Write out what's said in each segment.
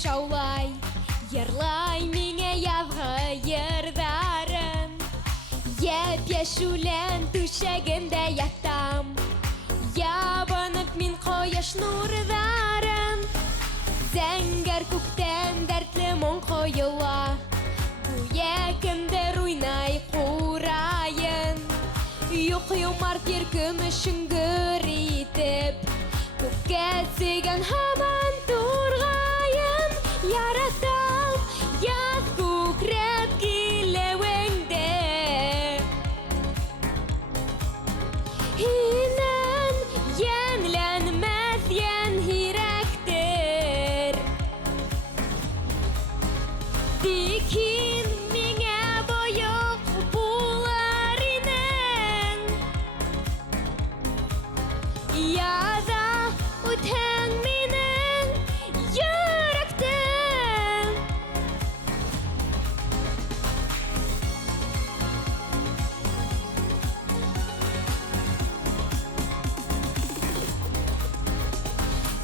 шаулай, йырлай миңа язгы йырдарын. Япь-яшүлән түшәгендә ятам, ябынып мин кояш нурдарын. Зәңгәр күктән дәртле моң коела, гүя кемдер уйнай курайын. Юк юмарт йөр көмешен гөр итеп, күккә сөйгән һаман тургайын. Яратам яз күкрәп киләвеңдә, һиннән йәнләнмәс йән һирәктер. Тик һин миңә боек булар инең, яза үтһәң минең йөрәктән.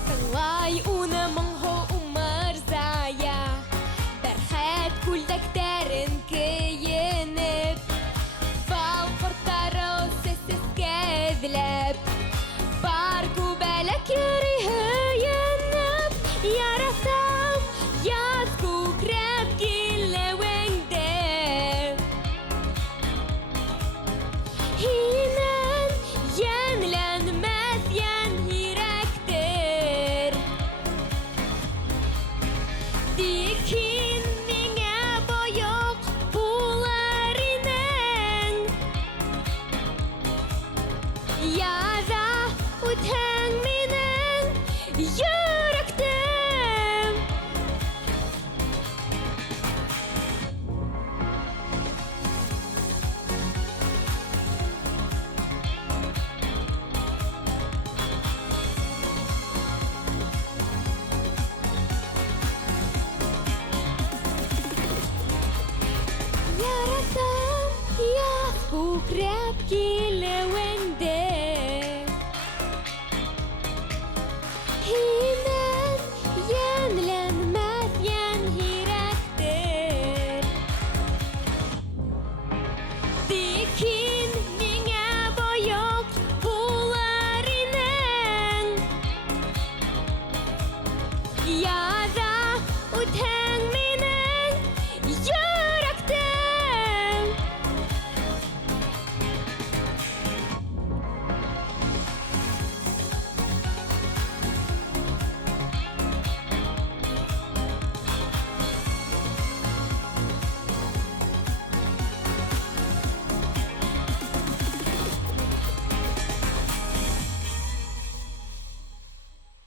Тыңлай уны моңһу умыр зая, бәрхәт күлдәктәрен кейенеп, бал кортлары сәссезгә эҙләп, бар күбәләк йөрөй һөйенеп. Яратам яз күкрәп киләвеңдә, һиннән йәнләнмәс йән һирәктер. Тик һин миңә боек булар инең, яза үтһәң минең йөрәктән. Яратам яз күкрәп